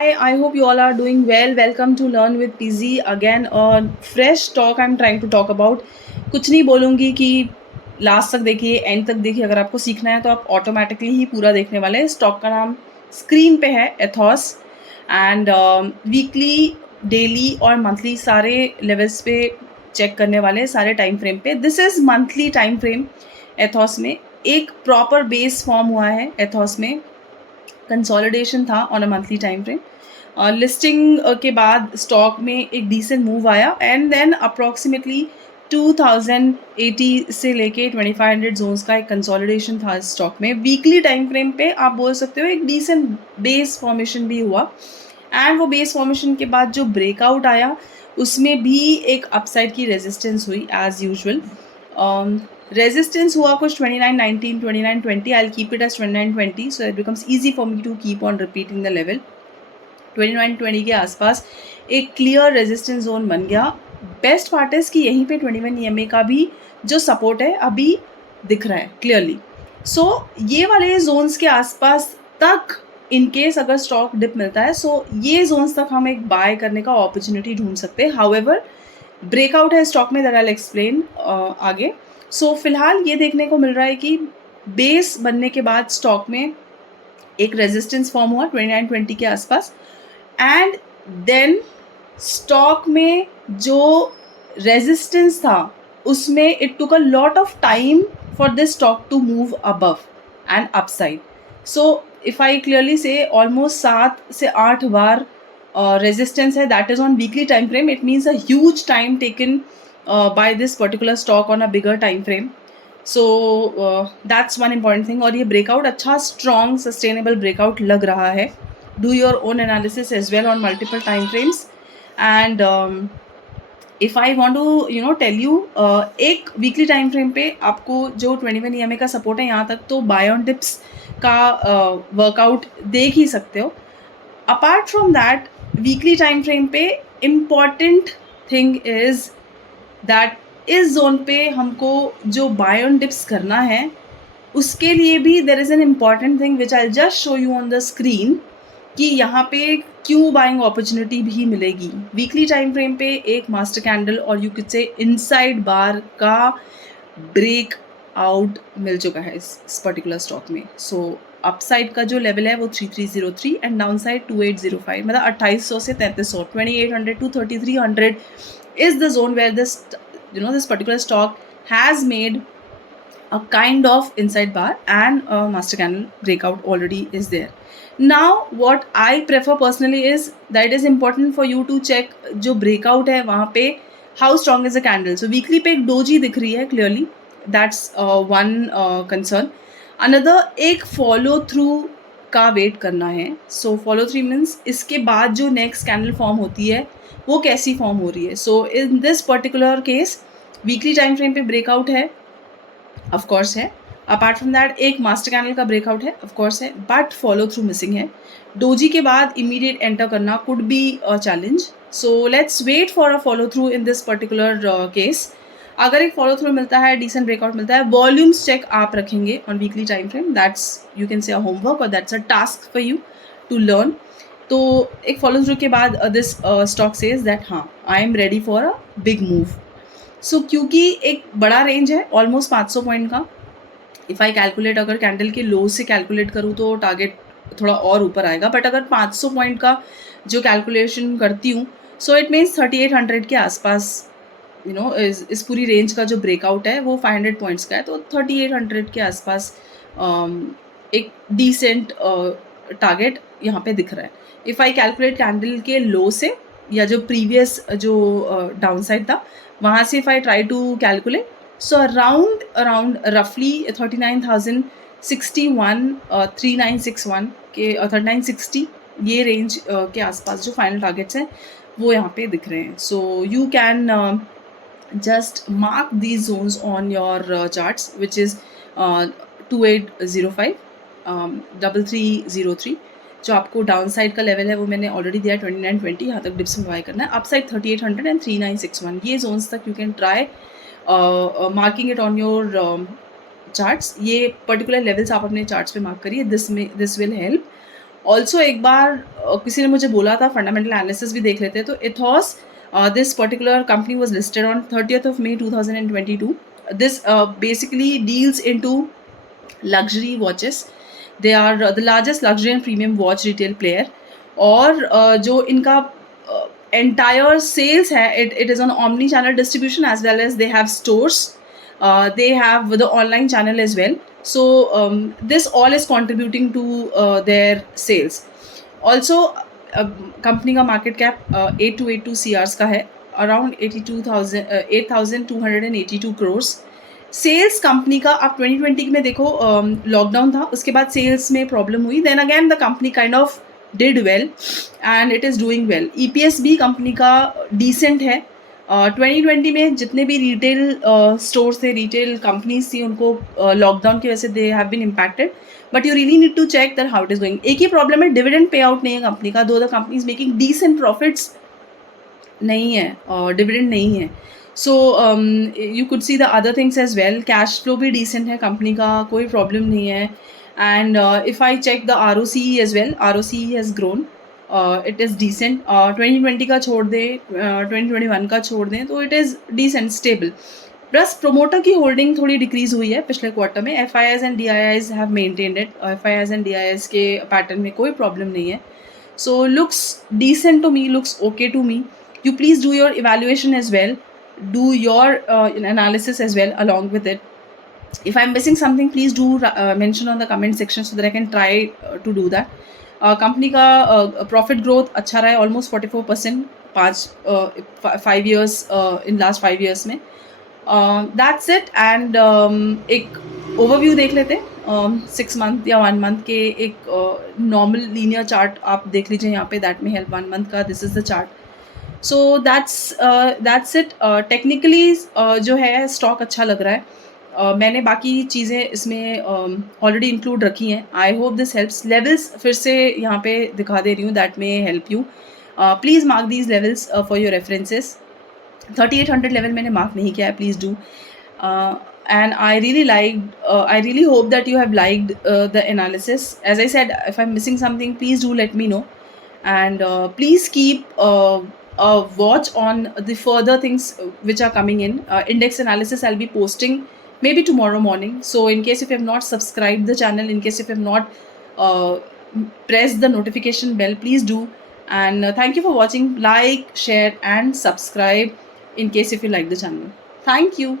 I hope you all are doing well. Welcome to Learn with PZ. Again, a fresh talk I'm trying to talk about. कुछ नहीं बोलूँगी कि last तक देखिए, and तक देखिए. अगर आपको सीखना है तो आप ऑटोमेटिकली ही पूरा देखने वाले हैं. स्टॉक का नाम स्क्रीन पे है, एथॉस. एंड वीकली, डेली और मंथली सारे लेवल्स पे चेक करने वाले हैं, सारे टाइम फ्रेम पे. This is monthly time frame Ethos में. एक प्रॉपर बेस फॉर्म हुआ है एथॉस में. कंसोलिडेशन था on a monthly time frame. Listing के बाद स्टॉक में एक डिसेंट मूव आया एंड देन अप्रॉक्सीमेटली 2080 से लेके 2500 जोन्स का एक कंसोलिडेशन था स्टॉक में. वीकली टाइम फ्रेम पे आप बोल सकते हो एक डिसेंट बेस फॉर्मेशन भी हुआ. एंड वो बेस फॉर्मेशन के बाद जो ब्रेकआउट आया उसमें भी एक अपसाइड की रेजिस्टेंस हुई एज यूजुअल. रेजिस्टेंस हुआ कुछ 2919, 2920. I will keep it as 2920 so it becomes easy for me to keep on repeating the level. 2920 के आसपास एक क्लियर रेजिस्टेंस जोन बन गया. बेस्ट पार्ट इज़ कि यहीं पे 21 EMA का भी जो सपोर्ट है अभी दिख रहा है क्लियरली. सो ये वाले जोन्स के आसपास तक इन केस अगर स्टॉक डिप मिलता है, सो ये जोन्स तक हम एक बाय करने का अपॉर्चुनिटी ढूंढ सकते हैं. हाउएवर ब्रेकआउट है स्टॉक में, दैट आई विल एक्सप्लेन आगे. सो फिलहाल ये देखने को मिल रहा है कि बेस बनने के बाद स्टॉक में एक रेजिस्टेंस फॉर्म हुआ 2920 के आसपास. एंड देन स्टॉक में जो रेजिस्टेंस था उसमें it took a lot of time for this stock to move above and upside. So if I clearly see almost 7 से 8 बार रेजिस्टेंस है. That is on weekly time frame. It means a huge time taken by this particular stock on a bigger time frame. So that's one important thing. और ये breakout अच्छा strong sustainable breakout लग रहा है. Do your own analysis as well on multiple time frames. And if I want to tell you, एक weekly time frame पे आपको जो 21 EMA का सपोर्ट है यहाँ तक तो बाय ऑन टिप्स का वर्कआउट देख ही सकते हो. Apart from that weekly time frame पे इम्पॉर्टेंट थिंग इज़ दैट इस जोन पे हमको जो बाय ऑन टिप्स करना है उसके लिए भी there is an important thing which I just show you on the screen कि यहाँ पे क्यों बाइंग अपॉर्चुनिटी भी मिलेगी. वीकली टाइम फ्रेम पे एक मास्टर कैंडल और यू कुड से इनसाइड बार का ब्रेक आउट मिल चुका है इस पर्टिकुलर स्टॉक में. सो अपसाइड का जो लेवल है वो 3303 एंड डाउन साइड 2805. मतलब 2800 से 3300, 2800 to 3300 is the zone where this particular stock has made a kind of inside bar and a master candle breakout already is there. Now what I prefer personally is that it is important for you to check जो breakout है वहाँ पे how strong is the candle. So weekly पे एक doji दिख रही है clearly, that's one concern. Another एक follow through का वेट करना है. सो फॉलो थ्रू मीन्स इसके बाद जो नेक्स्ट कैंडल फॉर्म होती है वो कैसी फॉर्म हो रही है. So in this particular case weekly time frame पे ब्रेकआउट है, ऑफ कोर्स है. अपार्ट फ्रॉम दैट एक मास्टर कैंडल का ब्रेकआउट है, ऑफ कोर्स है, बट फॉलो थ्रू मिसिंग है. डोजी के बाद इमीडिएट एंटर करना could be a challenge. So let's wait for a follow through in this particular case. अगर एक फॉलो थ्रू मिलता है, डिसेंट ब्रेकआउट मिलता है, वॉल्यूम्स चेक आप रखेंगे on weekly time frame. That's you can say a homework और that's a task for you to learn. तो एक फॉलो थ्रू के बाद दिस स्टॉक सेज दैट हाँ I am ready for a big move. So क्योंकि एक बड़ा range है ऑलमोस्ट 500 पॉइंट का. इफ़ आई कैलकुलेट, अगर कैंडल के लो से कैलकुलेट करूँ तो टारगेट थोड़ा और ऊपर आएगा, बट अगर 500 पॉइंट का जो कैलकुलेशन करती हूँ सो इट मीन्स 3800 के आसपास इस पूरी रेंज का जो ब्रेकआउट है वो 500 पॉइंट्स का है. तो 3800 के आसपास एक डिसेंट टारगेट यहाँ पे दिख रहा है. इफ़ आई कैलकुलेट कैंडल के लो से या जो प्रीवियस जो डाउन साइड था वहाँ से if I try to calculate, so around रफली 39,061 3961 के 3960 ये रेंज के आसपास जो फाइनल टारगेट्स हैं वो यहाँ पे दिख रहे हैं. So you can just mark these zones on your charts, which is 2805, 3303. जो आपको डाउन साइड का लेवल है वो मैंने ऑलरेडी दिया है 2920. यहाँ तक डिप्स में बाय करना है. अपसाइड 3800 एंड 3961 ये जोन्स तक you can try marking it on your charts. ये पर्टिकुलर लेवल्स आप अपने चार्ट्स पे मार्क करिए. This will help. ऑल्सो एक बार किसी ने मुझे बोला था फंडामेंटल एनालिसिस भी देख लेते, तो ethos, this particular company was listed on 30th of May 2022. This basically deals into luxury watches. They are the largest luxury and premium watch retail player. और जो इनका entire sales है, it is on omni channel distribution as well as they have stores. They have the online channel as well. So this all is contributing to their sales. Also company का market cap 8282 CRs का है, around 8282 crores. Sales company का आप 2020 में देखो, lockdown था, उसके बाद सेल्स में प्रॉब्लम हुई, then again the company kind of did well and it is doing well. EPS भी कंपनी का डिसेंट है. 2020 में जितने भी रिटेल स्टोर्स थे, रिटेल कंपनीज थी, उनको लॉकडाउन की वजह से they have been impacted, but you really need to check that how it is going. एक ही प्रॉब्लम है, डिविडेंड पे आउट नहीं है कंपनी का, though the company is making decent profits नहीं है, डिविडेंड नहीं है. So you could see the other things as well. Cash flow भी डिसेंट है कंपनी का, कोई प्रॉब्लम नहीं है. And if I check the ROCE as well, ROCE has grown, it is decent. 2020 का छोड़ दें, 2021 का छोड़ दें, तो it is decent stable. Plus promoter की होल्डिंग थोड़ी डिक्रीज हुई है पिछले क्वार्टर में. FIIs and DIIs have maintained it. FIIs and DIIs के पैटर्न में कोई प्रॉब्लम नहीं है. So looks decent to me, looks okay to me. You please do your evaluation as well. Do your analysis as well along with it. If I'm missing something, please do mention on the comment section so that I can try to do that. Company का profit growth अच्छा रहा है, almost 44% 5 years in last 5 years में. That's it. And एक overview देख लेते हैं 6 month या 1 month के. एक नॉर्मल लीनियर चार्ट आप देख लीजिए यहाँ पे, दैट में हेल्प 1 month का. This is the chart. So that's it. Technically जो है स्टॉक अच्छा लग रहा है. मैंने बाकी चीज़ें इसमें ऑलरेडी इंक्लूड रखी हैं. I hope this helps. Levels फिर से यहाँ पे दिखा दे रही हूँ, that may help you. Please mark these levels for your references. 3800 level मैंने मार्क नहीं किया है, please do. And I really hope that you have liked the analysis. As I said, if I'm missing something, please do let me know. And please keep a watch on the further things which are coming in. Index analysis I'll be posting maybe tomorrow morning. So in case if you have not subscribed the channel, in case if you have not pressed the notification bell, please do. And thank you for watching. Like, share and subscribe in case if you like the channel. Thank you.